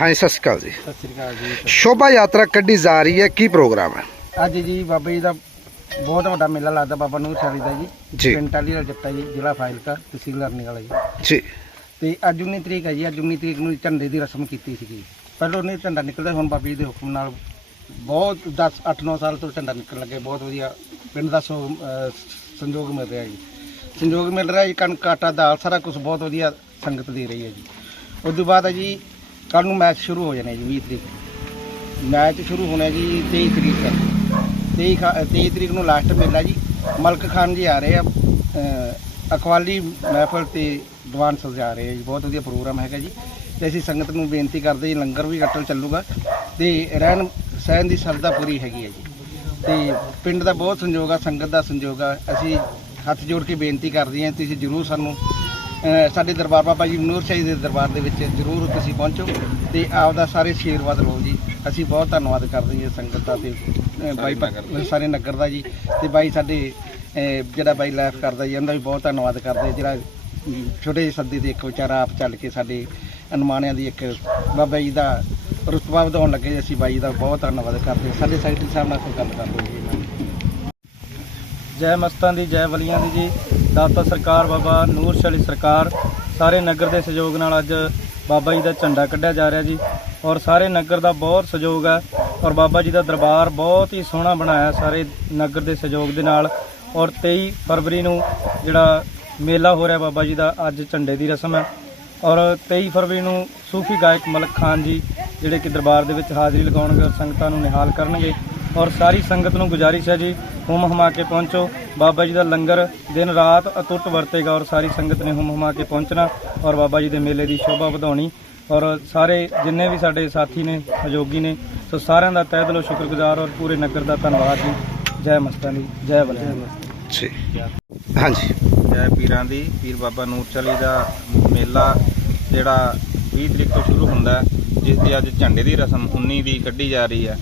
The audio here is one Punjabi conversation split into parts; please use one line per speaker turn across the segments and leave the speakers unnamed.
ਹਾਂਜੀ ਸਤਿ ਸ਼੍ਰੀ ਅਕਾਲ ਜੀ।
ਸਤਿ ਸ੍ਰੀ ਅਕਾਲ ਜੀ।
ਸ਼ੋਭਾ ਯਾਤਰਾ ਕੱਢੀ ਜਾ ਰਹੀ ਹੈ ਕੀ ਪ੍ਰੋਗਰਾਮ ਹੈ?
ਅੱਜ ਜੀ ਬਾਬਾ ਜੀ ਦਾ ਬਹੁਤ ਵੱਡਾ ਮੇਲਾ ਲੱਗਦਾ ਬਾਬਾ ਨੂਰ ਸ਼ਾਲੀ ਦਾ ਜੀ।
ਜੀ।
ਪਿੰਡ ਟਾਲੀ ਦਾ ਜੱਟਾ ਜੀ ਜ਼ਿਲ੍ਹਾ ਫਾਜ਼ਿਲਕਾ ਤਹਿਸੀਲ ਅਰਨੀ ਵਾਲਾ ਜੀ।
ਜੀ।
ਤੇ ਅੱਜ 19 ਤਰੀਕ ਹੈ ਜੀ ਅੱਜ 19 ਤਰੀਕ ਨੂੰ ਝੰਡੇ ਦੀ ਰਸਮ ਕੀਤੀ ਸੀਗੀ ਪਹਿਲਾਂ ਉਹਨੇ ਝੰਡਾ ਨਿਕਲਦਾ ਹੁਣ ਬਾਬਾ ਜੀ ਦੇ ਹੁਕਮ ਨਾਲ ਬਹੁਤ 10 8-9 ਸਾਲ ਤੋਂ ਝੰਡਾ ਨਿਕਲਣ ਲੱਗੇ ਬਹੁਤ ਵਧੀਆ ਪਿੰਡ ਦਾ ਸੋ ਅਹ, ਸੰਯੋਗ ਮਿਲ ਰਿਹਾ ਜੀ। ਸੰਯੋਗ ਮਿਲ ਰਿਹਾ ਜੀ ਕਣਕ ਆਟਾ ਦਾਲ ਸਾਰਾ ਕੁਝ ਬਹੁਤ ਵਧੀਆ ਸੰਗਤ ਦੇ ਰਹੀ ਹੈ ਜੀ। ਉਸ ਤੋਂ ਬਾਅਦ ਹੈ ਜੀ ਕੱਲ ਨੂੰ ਮੈਚ ਸ਼ੁਰੂ ਹੋ ਜਾਣੇ ਜੀ 20 ਤਰੀਕ। ਮੈਚ ਸ਼ੁਰੂ ਹੋਣਾ ਜੀ 23 ਤਰੀਕ ਤੱਕ। 23 ਖਾ- 23 ਤਰੀਕ ਨੂੰ ਲਾਸਟ ਮੇਲਾ ਜੀ। ਮਲਕ ਖਾਨ ਜੀ ਆ ਰਹੇ ਆ ਅਹ, ਅਕਵਾਲੀ ਮਹਿਫਲ ਤੇ ਦੀਵਾਨ ਸਜਾ ਰਹੇ ਆ ਜੀ। ਬਹੁਤ ਵਧੀਆ ਪ੍ਰੋਗਰਾਮ ਹੈਗਾ ਜੀ। ਤੇ ਅਸੀਂ ਸੰਗਤ ਨੂੰ ਬੇਨਤੀ ਕਰਦੇ ਜੀ ਲੰਗਰ ਵੀ ਕੱਟਲ ਚੱਲੂਗਾ। ਤੇ ਰਹਿਣ ਸਹਿਣ ਦੀ ਸਰਦਾ ਪੂਰੀ ਹੈਗੀ ਹੈ ਜੀ। ਤੇ ਪਿੰਡ ਦਾ ਬਹੁਤ ਸੰਯੋਗ ਆ ਸੰਗਤ ਦਾ ਸੰਯੋਗ ਆ। ਅਸੀਂ ਹੱਥ ਜੋੜ ਕੇ ਬੇਨਤੀ ਕਰਦੇ ਹਾਂ ਤੁਸੀਂ ਜਰੂਰ ਸਾਨੂੰ ਸਾਡੇ ਦਰਬਾਰ ਬਾਬਾ ਜੀ ਮਨੂਰ ਸ਼ਾਹੀ ਦੇ ਦਰਬਾਰ ਦੇ ਵਿੱਚ ਜਰੂਰ ਤੁਸੀਂ ਪਹੁੰਚੋ ਤੇ ਆਪਦਾ ਸਾਰੇ ਆਸ਼ੀਰਵਾਦ ਲਓ ਜੀ। ਅਸੀਂ ਬਹੁਤ ਧੰਨਵਾਦ ਕਰਦੇ ਹਾਂ ਸੰਗਤ ਦਾ ਤੇ ਬਾਈ ਸਾਰੇ ਨਗਰ ਦਾ। ਜੀ ਤੇ ਬਾਈ ਸਾਡੇ ਜਿਹੜਾ ਬਾਈ ਲਾਈਫ ਕਰਦਾ ਜੀ ਉਹਦਾ ਵੀ ਬਹੁਤ ਧੰਨਵਾਦ ਕਰਦੇ ਜਿਹੜਾ ਛੋਟੇ ਜਿਹੇ ਸੱਦੇ ਦੇ ਇੱਕ ਵਿਚਾਰਾ ਆਪ ਚੱਲ ਕੇ ਸਾਡੇ ਅਨੁਮਾਨਿਆਂ ਦੀ ਇੱਕ ਬਾਬਾ ਜੀ ਦਾ ਰੁਤਬਾ ਵਧਾਉਣ ਲੱਗੇ ਜੀ, ਅਸੀਂ ਬਾਈ ਦਾ ਬਹੁਤ ਧੰਨਵਾਦ ਕਰਦੇ ਹਾਂ। ਸਾਡੇ ਸੈਕਟਰੀ ਸਾਹਿਬ ਨਾਲ ਕੋਈ ਗੱਲ ਕਰ ਲਓ ਜੀ। ਜੈ ਮਸਤਾਂ ਦੀ ਜੈ ਵਲੀਆਂ ਦੀ ਜੀ। ਦਾਤਾ ਸਰਕਾਰ ਬਾਬਾ ਨੂਰ ਸ਼ਾਲੀ ਸਰਕਾਰ, ਸਾਰੇ ਨਗਰ ਦੇ ਸਹਿਯੋਗ ਨਾਲ ਅੱਜ ਬਾਬਾ ਜੀ ਦਾ ਝੰਡਾ ਕੱਢਿਆ ਜਾ ਰਿਹਾ ਜੀ। ਔਰ ਸਾਰੇ ਨਗਰ ਦਾ ਬਹੁਤ ਸਹਿਯੋਗ ਹੈ। ਔਰ ਬਾਬਾ ਜੀ ਦਾ ਦਰਬਾਰ ਬਹੁਤ ਹੀ ਸੋਹਣਾ ਬਣਾਇਆ ਸਾਰੇ ਨਗਰ ਦੇ ਸਹਿਯੋਗ ਦੇ ਨਾਲ। ਔਰ 23 ਫਰਵਰੀ ਨੂੰ ਜਿਹੜਾ ਮੇਲਾ ਹੋ ਰਿਹਾ ਬਾਬਾ ਜੀ ਦਾ, ਅੱਜ ਝੰਡੇ ਦੀ ਰਸਮ ਹੈ। ਔਰ 23 ਫਰਵਰੀ ਨੂੰ ਸੂਫੀ ਗਾਇਕ ਮਲਕ ਖਾਨ ਜੀ, ਜਿਹੜੇ ਕਿ ਦਰਬਾਰ ਦੇ ਵਿੱਚ ਹਾਜ਼ਰੀ ਲਗਾਉਣਗੇ ਔਰ ਸੰਗਤਾਂ ਨੂੰ ਨਿਹਾਲ ਕਰਨਗੇ। ਔਰ ਸਾਰੀ ਸੰਗਤ ਨੂੰ ਗੁਜ਼ਾਰਿਸ਼ ਹੈ ਜੀ ਹੁਮ ਹਮਾ ਕੇ ਪਹੁੰਚੋ। ਬਾਬਾ ਜੀ ਦਾ ਲੰਗਰ ਦਿਨ ਰਾਤ ਅਟੁੱਟ ਵਰਤੇਗਾ ਔਰ ਸਾਰੀ ਸੰਗਤ ਨੇ ਹੁਮ ਹਮਾ ਕੇ ਪਹੁੰਚਣਾ ਔਰ ਬਾਬਾ ਜੀ ਦੇ ਮੇਲੇ ਦੀ ਸ਼ੋਭਾ ਵਧਾਉਣੀ। ਔਰ ਸਾਰੇ ਜਿੰਨੇ ਵੀ ਸਾਡੇ ਸਾਥੀ ਨੇ ਸਹਿਯੋਗੀ ਨੇ ਸੋ ਸਾਰਿਆਂ ਦਾ ਤਹਿ ਦਿਲੋਂ ਸ਼ੁਕਰਗੁਜ਼ਾਰ ਔਰ ਪੂਰੇ ਨਗਰ ਦਾ ਧੰਨਵਾਦ ਜੀ। ਜੈ ਮਸਤਾਂ ਦੀ ਜੈ ਬਲੇ
ਜੀ। ਹਾਂਜੀ।
ਜੈ ਪੀਰਾਂ ਦੀ ਪੀਰ ਬਾਬਾ ਨੂਰ ਚਲੀ ਦਾ ਮੇਲਾ ਜਿਹੜਾ 20 ਤਰੀਕ ਤੋਂ ਸ਼ੁਰੂ ਹੁੰਦਾ ਹੈ, ਜਿਸ ਦੀ ਅੱਜ ਝੰਡੇ ਦੀ ਰਸਮ 19 ਦੀ ਕੱਢੀ ਜਾ ਰਹੀ ਹੈ।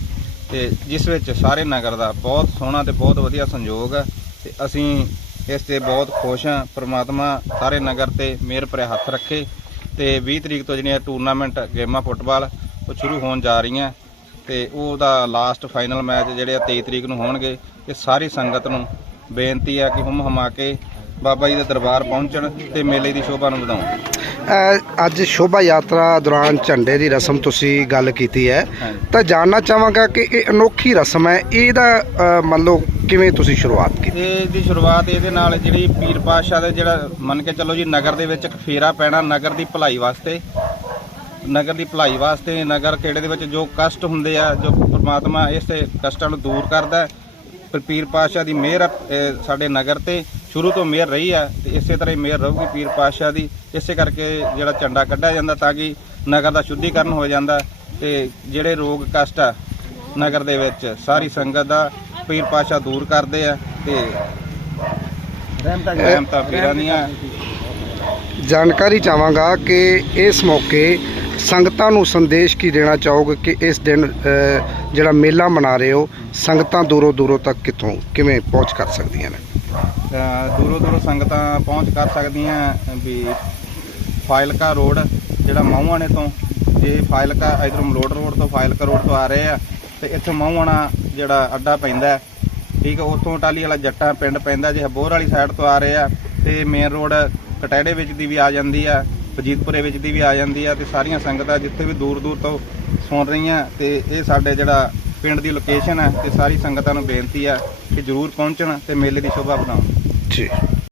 ਤੇ ਜਿਸ ਵਿੱਚ ਸਾਰੇ ਨਗਰ ਦਾ ਬਹੁਤ ਸੋਹਣਾ ਤੇ ਬਹੁਤ ਵਧੀਆ ਸੰਯੋਗ ਹੈ ਤੇ ਅਸੀਂ ਇਸ ਤੇ ਬਹੁਤ ਖੁਸ਼ ਹਾਂ। ਪ੍ਰਮਾਤਮਾ ਸਾਰੇ ਨਗਰ ਤੇ ਮਿਹਰ ਭਰਿਆ ਹੱਥ ਰੱਖੇ ਤੇ 20 ਤਰੀਕ ਤੋਂ ਜਿਹੜੀਆਂ ਟੂਰਨਾਮੈਂਟ ਗੇਮਾਂ ਫੁੱਟਬਾਲ ਉਹ ਸ਼ੁਰੂ ਹੋਣ ਜਾ ਰਹੀਆਂ ਤੇ ਉਹਦਾ ਲਾਸਟ ਫਾਈਨਲ ਮੈਚ ਜਿਹੜੇ ਆ 23 ਤਰੀਕ ਨੂੰ ਹੋਣਗੇ, ਇਹ ਸਾਰੀ ਸੰਗਤ ਨੂੰ ਬੇਨਤੀ ਹੈ ਕਿ ਹੁਮ ਹਮਾ ਕੇ ਬਾਬਾ ਜੀ ਦੇ ਦਰਬਾਰ ਪਹੁੰਚਣ ਤੇ ਮੇਲੇ ਦੀ ਸ਼ੋਭਾ ਨੂੰ ਵਧਾਉਣ।
ਅੱਜ ਸ਼ੋਭਾ ਯਾਤਰਾ ਦੌਰਾਨ ਝੰਡੇ ਦੀ ਰਸਮ ਤੁਸੀਂ ਗੱਲ ਕੀਤੀ ਹੈ।
ਹਾਂਜੀ।
ਤਾਂ ਜਾਣਨਾ ਚਾਹਾਂਗਾ ਕਿ ਇਹ ਅਨੋਖੀ ਰਸਮ ਹੈ। ਇਹਦਾ ਮੰਨ ਲਓ ਕਿਵੇਂ ਤੁਸੀਂ ਸ਼ੁਰੂਆਤ ਕੀਤੀ?
ਤੇ ਦੀ ਸ਼ੁਰੂਆਤ ਇਹਦੇ ਨਾਲ ਜਿਹੜੀ ਪੀਰ ਪਾਤਸ਼ਾਹ ਦੇ ਜਿਹੜਾ ਮੰਨ ਕੇ ਚੱਲੋ ਜੀ ਨਗਰ ਦੇ ਵਿੱਚ ਇੱਕ ਫੇਰਾ ਪੈਣਾ ਨਗਰ ਦੀ ਭਲਾਈ ਵਾਸਤੇ। ਨਗਰ ਦੀ ਭਲਾਈ ਵਾਸਤੇ ਨਗਰ ਖੇੜੇ ਦੇ ਵਿੱਚ ਜੋ ਕਸ਼ਟ ਹੁੰਦੇ ਆ ਜੋ ਪ੍ਰਮਾਤਮਾ ਇਸ ਕਸ਼ਟਾਂ ਨੂੰ ਦੂਰ ਕਰਦਾ ਹੈ। ਪਰ ਪੀਰ ਪਾਤਸ਼ਾਹ ਦੀ ਮਿਹਰ ਆ, ਇਹ ਸਾਡੇ ਨਗਰ ਤੇ ਸ਼ੁਰੂ ਤੋਂ ਮਿਹਰ ਰਹੀ ਆ ਤੇ ਇਸੇ ਤਰ੍ਹਾਂ ਹੀ ਮਿਹਰ ਰਹੂਗੀ ਪੀਰ ਪਾਤਸ਼ਾਹ ਦੀ। ਇਸੇ ਕਰਕੇ ਜਿਹੜਾ ਝੰਡਾ ਕੱਢਿਆ ਜਾਂਦਾ ਤਾਂ ਕਿ ਨਗਰ ਦਾ ਸ਼ੁੱਧੀਕਰਨ ਹੋ ਜਾਂਦਾ ਤੇ ਜਿਹੜੇ ਰੋਗ ਕਸ਼ਟ ਆ ਨਗਰ ਦੇ ਵਿੱਚ ਸਾਰੀ ਸੰਗਤ ਦਾ ਪੀਰ ਪਾਤਸ਼ਾਹ ਦੂਰ ਕਰਦੇ ਆ ਤੇ
ਰਹਿਮਤਾਂ
ਪੀਰਾਂ ਦੀਆਂ।
ਜਾਣਕਾਰੀ ਚਾਹਾਂਗਾ ਕਿ ਇਸ ਮੌਕੇ ਸੰਗਤਾਂ ਨੂੰ ਸੰਦੇਸ਼ ਕੀ ਦੇਣਾ ਚਾਹੋਗੇ ਕਿ ਇਸ ਦਿਨ ਜਿਹੜਾ ਮੇਲਾ ਮਨਾ ਰਹੇ ਹੋ, ਸੰਗਤਾਂ ਦੂਰੋਂ ਦੂਰੋਂ ਤੱਕ ਕਿੱਥੋਂ, ਕਿਵੇਂ ਪਹੁੰਚ ਕਰ ਸਕਦੀਆਂ ਨੇ?
ਦੂਰੋਂ ਦੂਰੋਂ ਸੰਗਤਾਂ ਪਹੁੰਚ ਕਰ ਸਕਦੀਆਂ, ਵੀ ਫਾਇਲਕਾ ਰੋਡ, ਜਿਹੜਾ ਮਹੂਆਣੇ ਤੋਂ, ਜੇ ਫਾਇਲਕਾ ਇਧਰੋਂ ਮਲੋਟ ਰੋਡ ਤੋਂ, ਫਾਇਲਕਾ ਰੋਡ ਤੋਂ ਆ ਰਹੇ ਆ, ਤੇ ਇੱਥੇ ਮਹੂਆਣਾ ਜਿਹੜਾ ਅੱਡਾ ਪੈਂਦਾ ਠੀਕ ਹੈ ਉੱਥੋਂ ਟਾਲੀ ਵਾਲਾ ਜੱਟਾ ਪਿੰਡ ਪੈਂਦਾ, ਜੇ ਹਬੋਰ ਵਾਲੀ ਸਾਈਡ ਤੋਂ ਆ ਰਹੇ ਆ, ਤੇ ਮੇਨ ਰੋਡ ਕਟਹਿੜੇ ਵਿੱਚ ਦੀ ਵੀ ਆ ਜਾਂਦੀ ਆ ਵਜੀਦਪੁਰੇ ਵਿੱਚ ਦੀ ਵੀ ਆ ਜਾਂਦੀ ਆ, ਤੇ ਸਾਰੀਆਂ ਸੰਗਤਾਂ ਜਿੱਥੇ ਵੀ ਦੂਰ ਦੂਰ ਤੋਂ ਸੁਣ ਰਹੀਆਂ, ਤੇ ਇਹ ਸਾਡੇ ਜਿਹੜਾ ਪਿੰਡ ਦੀ ਲੋਕੇਸ਼ਨ ਹੈ, ਤੇ ਸਾਰੀ ਸੰਗਤਾਂ ਨੂੰ ਬੇਨਤੀ ਆ ਕਿ ਜਰੂਰ ਪਹੁੰਚਣ ਤੇ ਮੇਲੇ ਦੀ ਸ਼ੋਭਾ ਵਧਾਉਣ।
ਜੀ